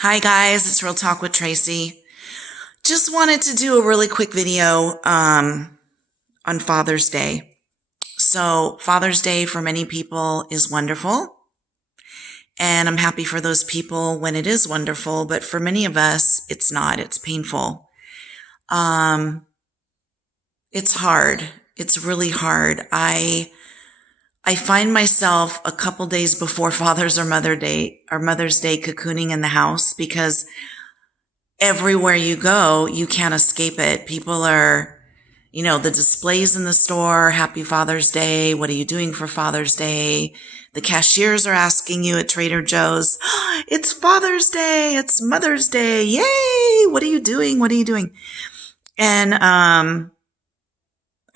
Hi guys, it's Real Talk with Tracy. Just wanted to do a really quick video on Father's Day. So Father's Day for many people is wonderful, and I'm happy for those people when it is wonderful, but for many of us, it's not. It's painful. It's hard. It's really hard. I find myself a couple days before Father's or Mother's Day cocooning in the house because everywhere you go, you can't escape it. People are, the displays in the store, Happy Father's Day. What are you doing for Father's Day? The cashiers are asking you at Trader Joe's, it's Father's Day. It's Mother's Day. Yay. What are you doing? What are you doing? And,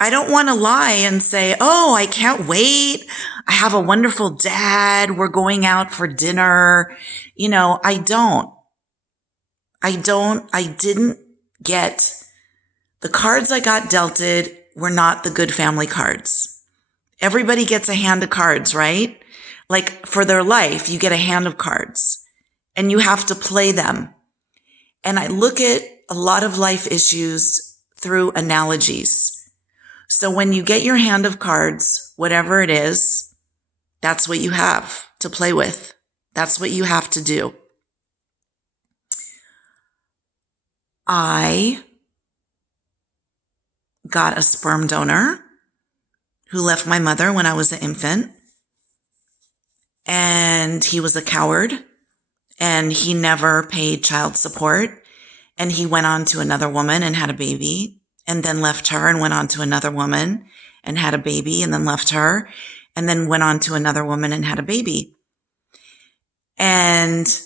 I don't want to lie and say, oh, I can't wait. I have a wonderful dad. We're going out for dinner. I don't. I didn't get the cards I got dealted were not the good family cards. Everybody gets a hand of cards, right? Like for their life, you get a hand of cards and you have to play them. And I look at a lot of life issues through analogies. So when you get your hand of cards, whatever it is, that's what you have to play with. That's what you have to do. I got a sperm donor who left my mother when I was an infant, and he was a coward, and he never paid child support, and he went on to another woman and had a baby, and then left her and went on to another woman and had a baby, and then left her, and then went on to another woman and had a baby, and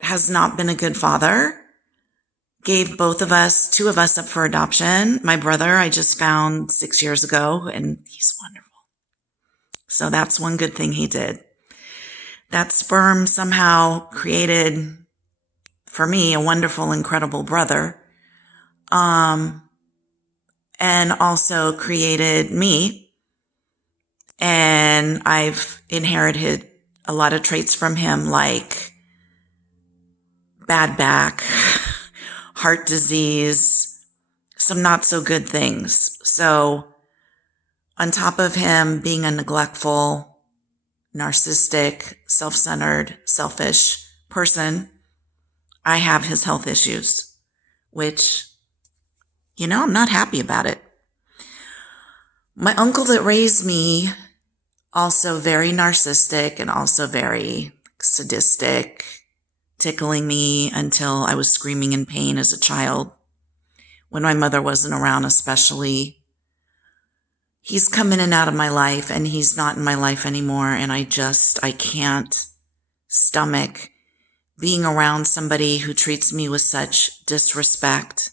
has not been a good father. Gave two of us up for adoption. My brother, I just found 6 years ago, and he's wonderful. So that's one good thing he did. That sperm somehow created, for me, a wonderful, incredible brother. And also created me. And I've inherited a lot of traits from him, like bad back, heart disease, some not so good things. So on top of him being a neglectful, narcissistic, self-centered, selfish person, I have his health issues, which, I'm not happy about it. My uncle that raised me, also very narcissistic and also very sadistic, tickling me until I was screaming in pain as a child. When my mother wasn't around, especially. He's come in and out of my life, and he's not in my life anymore. And I can't stomach being around somebody who treats me with such disrespect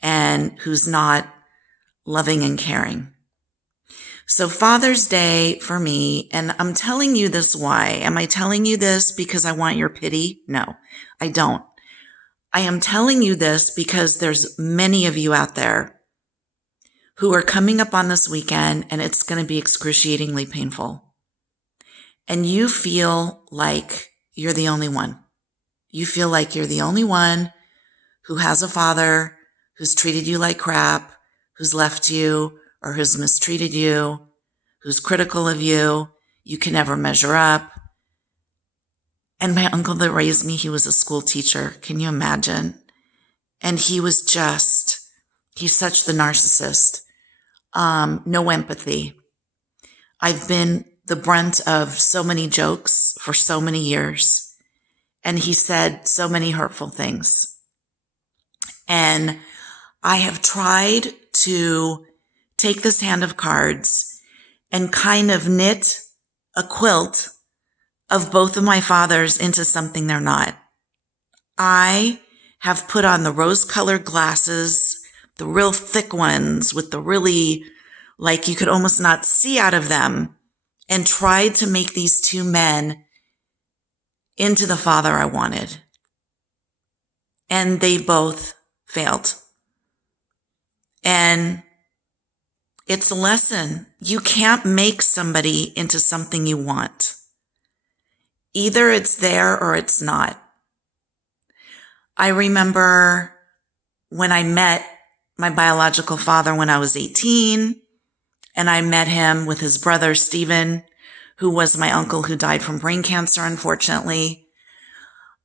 and who's not loving and caring. So Father's Day for me, and I'm telling you this why. Am I telling you this because I want your pity? No, I don't. I am telling you this because there's many of you out there who are coming up on this weekend, and it's going to be excruciatingly painful. And you feel like you're the only one. You feel like you're the only one who has a father who's treated you like crap, who's left you, or who's mistreated you, who's critical of you. You can never measure up. And my uncle that raised me, he was a school teacher. Can you imagine? And he's such the narcissist. No empathy. I've been the brunt of so many jokes for so many years. And he said so many hurtful things. And I have tried to take this hand of cards and kind of knit a quilt of both of my fathers into something they're not. I have put on the rose-colored glasses, the real thick ones with the really, like you could almost not see out of them, and tried to make these two men into the father I wanted. And they both failed. And it's a lesson. You can't make somebody into something you want. Either it's there or it's not. I remember when I met my biological father when I was 18, and I met him with his brother, Stephen, who was my uncle who died from brain cancer, unfortunately.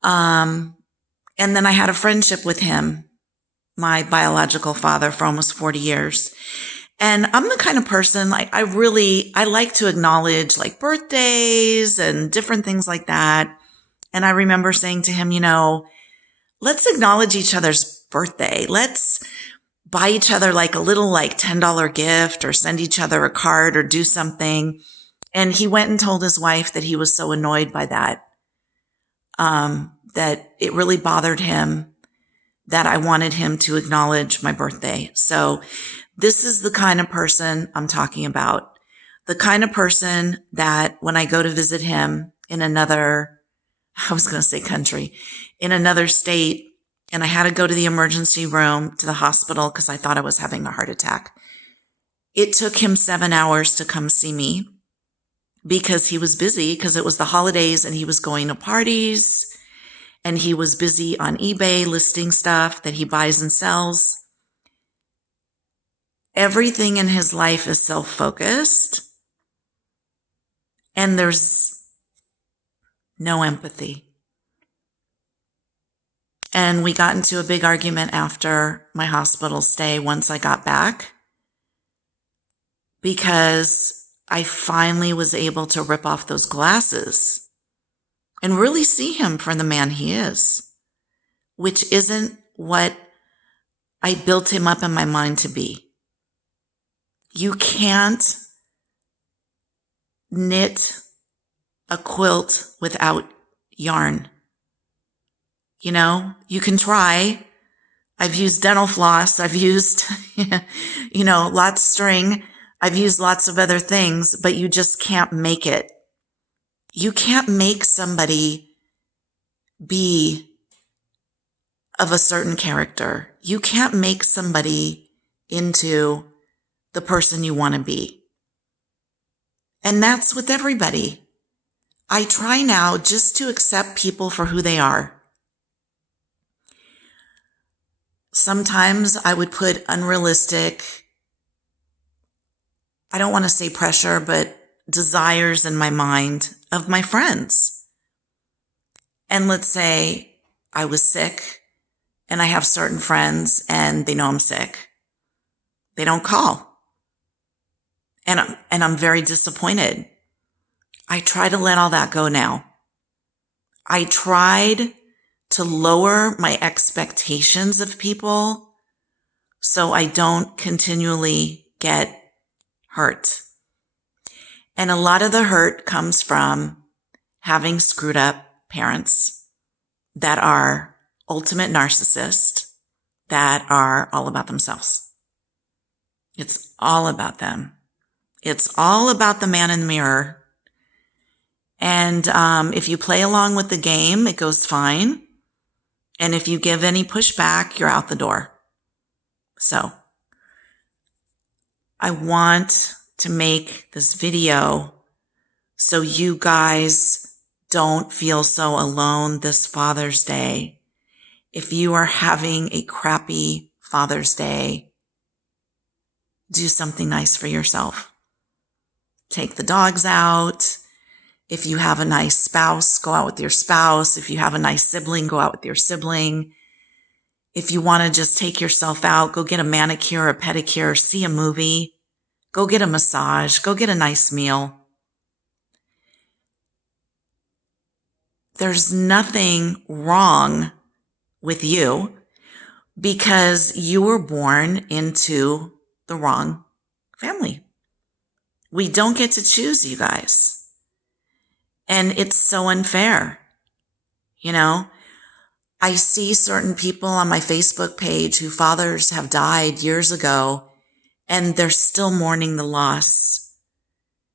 And then I had a friendship with him, my biological father, for almost 40 years. And I'm the kind of person, like, I like to acknowledge like birthdays and different things like that. And I remember saying to him, let's acknowledge each other's birthday. Let's buy each other like a little like $10 gift or send each other a card or do something. And he went and told his wife that he was so annoyed by that, that it really bothered him that I wanted him to acknowledge my birthday. So this is the kind of person I'm talking about. The kind of person that when I go to visit him in another, I was going to say country, in another state, and I had to go to the emergency room, to the hospital, because I thought I was having a heart attack. It took him 7 hours to come see me because he was busy, because it was the holidays and he was going to parties and he was busy on eBay listing stuff that he buys and sells. Everything in his life is self-focused, and there's no empathy. And we got into a big argument after my hospital stay once I got back, because I finally was able to rip off those glasses and really see him for the man he is, which isn't what I built him up in my mind to be. You can't knit a quilt without yarn. You can try. I've used dental floss. I've used, lots of string. I've used lots of other things, but you just can't make it. You can't make somebody be of a certain character. You can't make somebody into the person you want to be. And that's with everybody. I try now just to accept people for who they are. Sometimes I would put unrealistic, I don't want to say pressure, but desires in my mind of my friends. And let's say I was sick and I have certain friends and they know I'm sick. They don't call. And I'm very disappointed. I try to let all that go now. I tried to lower my expectations of people so I don't continually get hurt. And a lot of the hurt comes from having screwed up parents that are ultimate narcissists, that are all about themselves. It's all about them. It's all about the man in the mirror. And if you play along with the game, it goes fine. And if you give any pushback, you're out the door. So I want to make this video so you guys don't feel so alone this Father's Day. If you are having a crappy Father's Day, do something nice for yourself. Take the dogs out. If you have a nice spouse, go out with your spouse. If you have a nice sibling, go out with your sibling. If you want to just take yourself out, go get a manicure, a pedicure, see a movie, go get a massage, go get a nice meal. There's nothing wrong with you because you were born into the wrong family. We don't get to choose, you guys. And it's so unfair. I see certain people on my Facebook page whose fathers have died years ago, and they're still mourning the loss.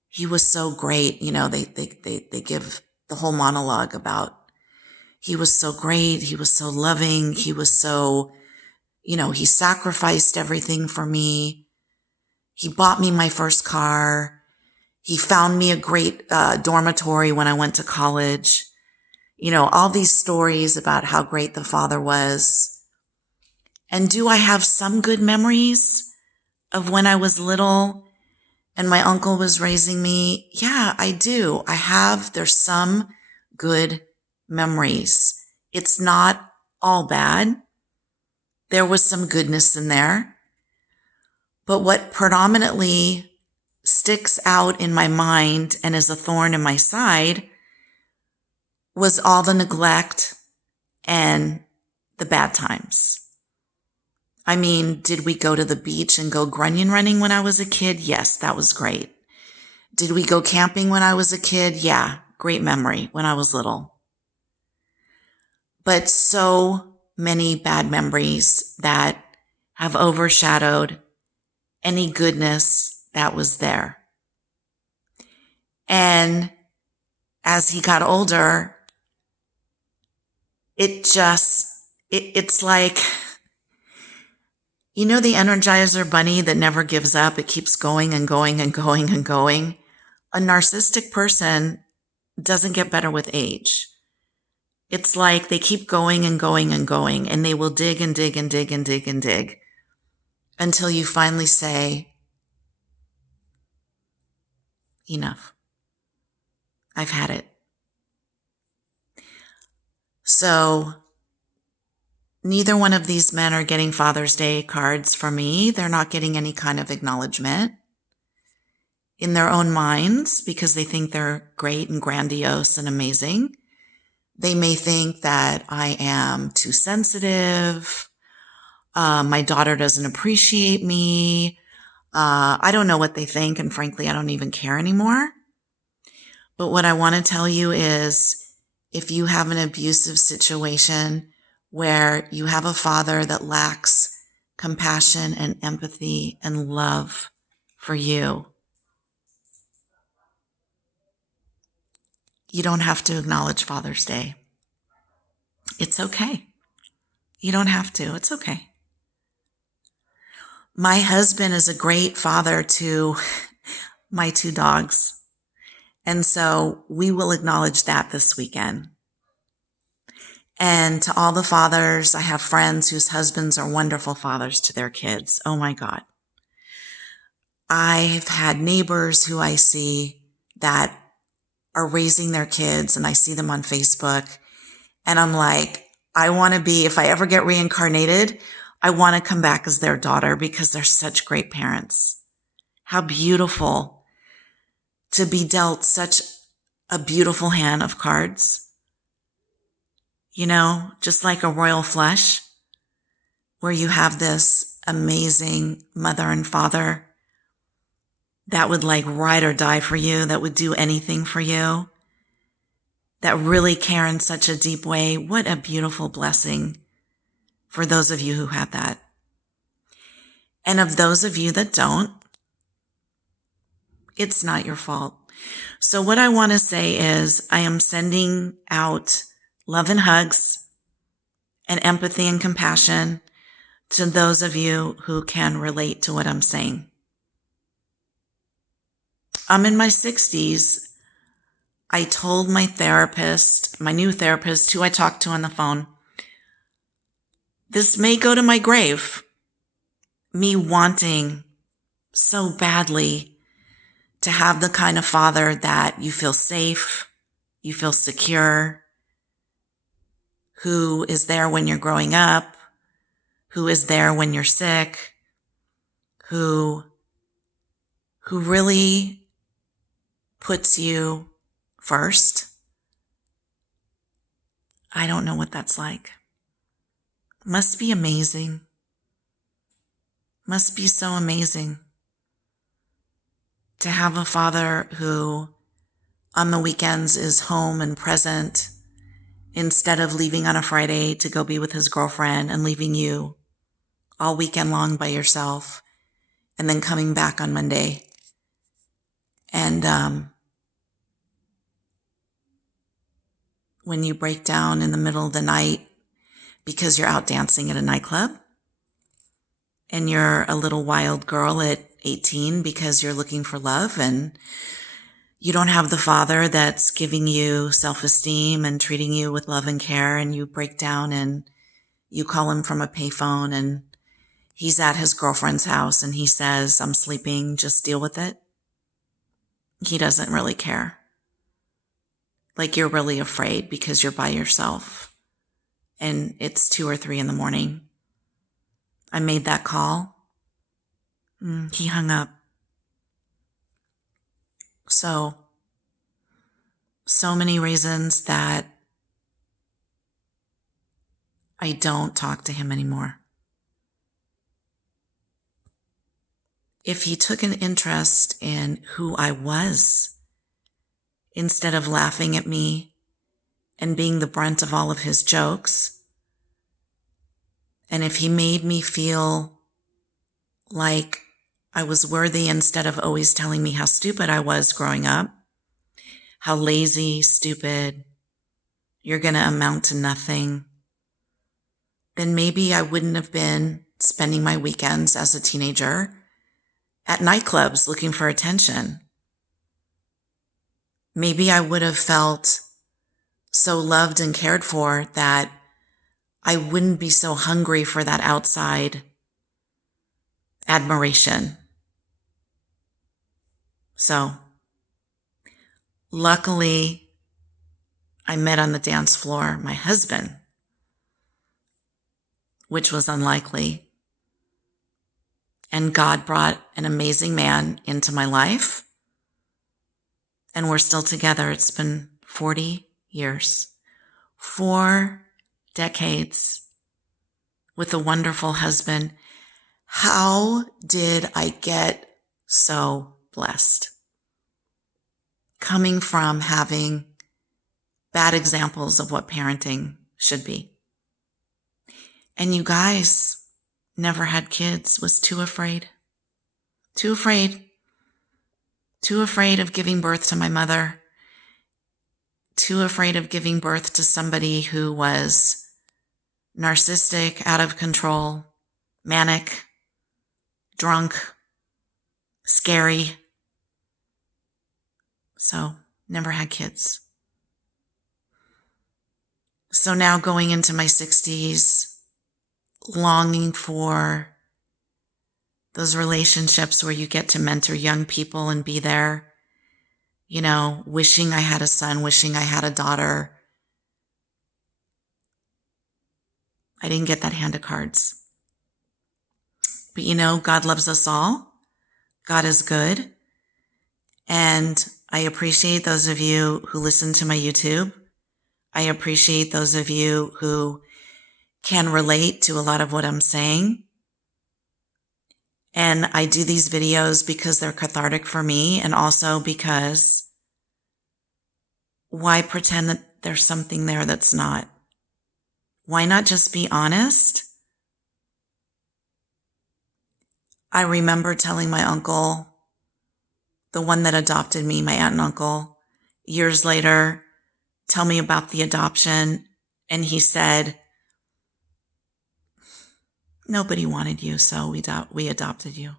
He was so great. They give the whole monologue about he was so great. He was so loving. He was so, he sacrificed everything for me. He bought me my first car. He found me a great dormitory when I went to college. You know, all these stories about how great the father was. And do I have some good memories of when I was little and my uncle was raising me? Yeah, I do. There's some good memories. It's not all bad. There was some goodness in there. But what predominantly sticks out in my mind and is a thorn in my side was all the neglect and the bad times. I mean, did we go to the beach and go grunion running when I was a kid? Yes, that was great. Did we go camping when I was a kid? Yeah, great memory when I was little. But so many bad memories that have overshadowed any goodness that was there. And as he got older, it's like, you know, the Energizer bunny that never gives up. It keeps going and going and going and going. A narcissistic person doesn't get better with age. It's like they keep going and going and going, and they will dig and dig and dig and dig and dig until you finally say, enough. I've had it. So neither one of these men are getting Father's Day cards from me. They're not getting any kind of acknowledgement in their own minds because they think they're great and grandiose and amazing. They may think that I am too sensitive. My daughter doesn't appreciate me. I don't know what they think, and frankly, I don't even care anymore. But what I want to tell you is, if you have an abusive situation where you have a father that lacks compassion and empathy and love for you, you don't have to acknowledge Father's Day. It's okay. You don't have to. It's okay. My husband is a great father to my 2 dogs. And so we will acknowledge that this weekend. And to all the fathers, I have friends whose husbands are wonderful fathers to their kids. Oh my God. I've had neighbors who I see that are raising their kids, and I see them on Facebook, and I'm like, I want to be, if I ever get reincarnated, I want to come back as their daughter because they're such great parents. How beautiful to be dealt such a beautiful hand of cards. You know, just like a royal flush, where you have this amazing mother and father that would like ride or die for you, that would do anything for you, that really care in such a deep way. What a beautiful blessing for those of you who have that. And of those of you that don't, it's not your fault. So what I want to say is, I am sending out love and hugs and empathy and compassion to those of you who can relate to what I'm saying. I'm in my 60s. I told my therapist, my new therapist, who I talked to on the phone, this may go to my grave. Me wanting so badly to have the kind of father that you feel safe, you feel secure, who is there when you're growing up, who is there when you're sick, who really puts you first. I don't know what that's like. Must be amazing. Must be so amazing to have a father who on the weekends is home and present instead of leaving on a Friday to go be with his girlfriend and leaving you all weekend long by yourself and then coming back on Monday. And when you break down in the middle of the night because you're out dancing at a nightclub and you're a little wild girl at 18 because you're looking for love and You don't have the father that's giving you self-esteem and treating you with love and care, and you break down and you call him from a payphone and he's at his girlfriend's house and he says, "I'm sleeping, just deal with it." He doesn't really care. Like you're really afraid because you're by yourself and it's 2 or 3 in the morning. I made that call. He hung up. So many reasons that I don't talk to him anymore. If he took an interest in who I was, instead of laughing at me and being the brunt of all of his jokes, and if he made me feel like I was worthy instead of always telling me how stupid I was growing up, how lazy, stupid, you're going to amount to nothing, then maybe I wouldn't have been spending my weekends as a teenager at nightclubs looking for attention. Maybe I would have felt so loved and cared for that I wouldn't be so hungry for that outside admiration. So, luckily, I met on the dance floor my husband, which was unlikely. And God brought an amazing man into my life. And we're still together. It's been 40 years, 4 decades with a wonderful husband. How did I get so blessed? Coming from having bad examples of what parenting should be. And you guys, never had kids, was too afraid. Too afraid of giving birth to my mother. Too afraid of giving birth to somebody who was narcissistic, out of control, manic, drunk, scary. So, never had kids. So now going into my 60s, longing for those relationships where you get to mentor young people and be there, wishing I had a son, wishing I had a daughter. I didn't get that hand of cards. But God loves us all. God is good. And I appreciate those of you who listen to my YouTube. I appreciate those of you who can relate to a lot of what I'm saying. And I do these videos because they're cathartic for me, and also because why pretend that there's something there that's not? Why not just be honest? I remember telling my uncle, the one that adopted me, my aunt and uncle, years later, tell me about the adoption. And he said, nobody wanted you, so we adopted you.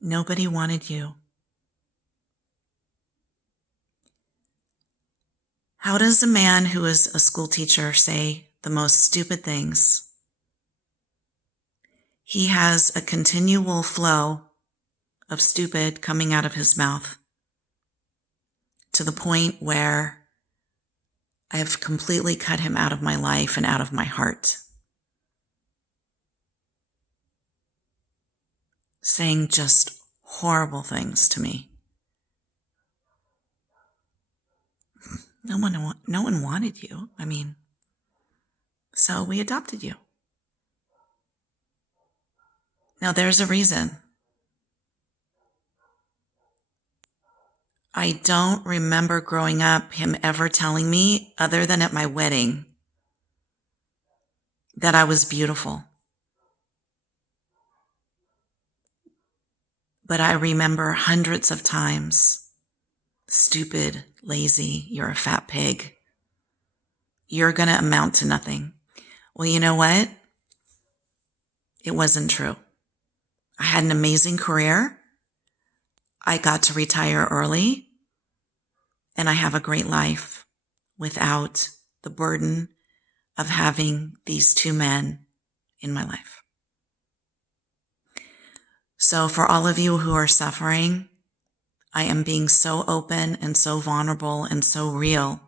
Nobody wanted you. How does a man who is a school teacher say the most stupid things? He has a continual flow of stupid coming out of his mouth to the point where I have completely cut him out of my life and out of my heart. Saying just horrible things to me. No one wanted you. So we adopted you. Now there's a reason. I don't remember growing up him ever telling me, other than at my wedding, that I was beautiful. But I remember hundreds of times, stupid, lazy, you're a fat pig. You're going to amount to nothing. Well, you know what? It wasn't true. I had an amazing career. I got to retire early, and I have a great life without the burden of having these two men in my life. So for all of you who are suffering, I am being so open and so vulnerable and so real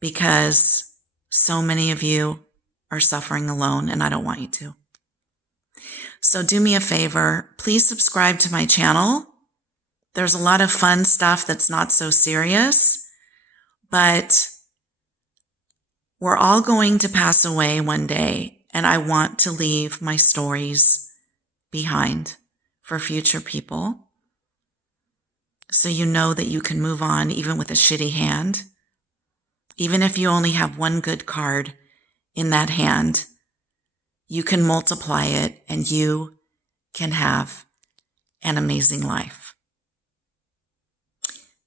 because so many of you are suffering alone, and I don't want you to. So do me a favor, please subscribe to my channel. There's a lot of fun stuff that's not so serious, but we're all going to pass away one day, and I want to leave my stories behind for future people, so you know that you can move on even with a shitty hand. Even if you only have one good card in that hand, you can multiply it and you can have an amazing life.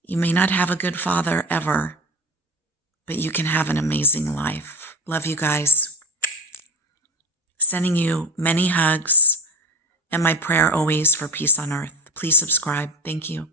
You may not have a good father ever, but you can have an amazing life. Love you guys. Sending you many hugs and my prayer always for peace on earth. Please subscribe. Thank you.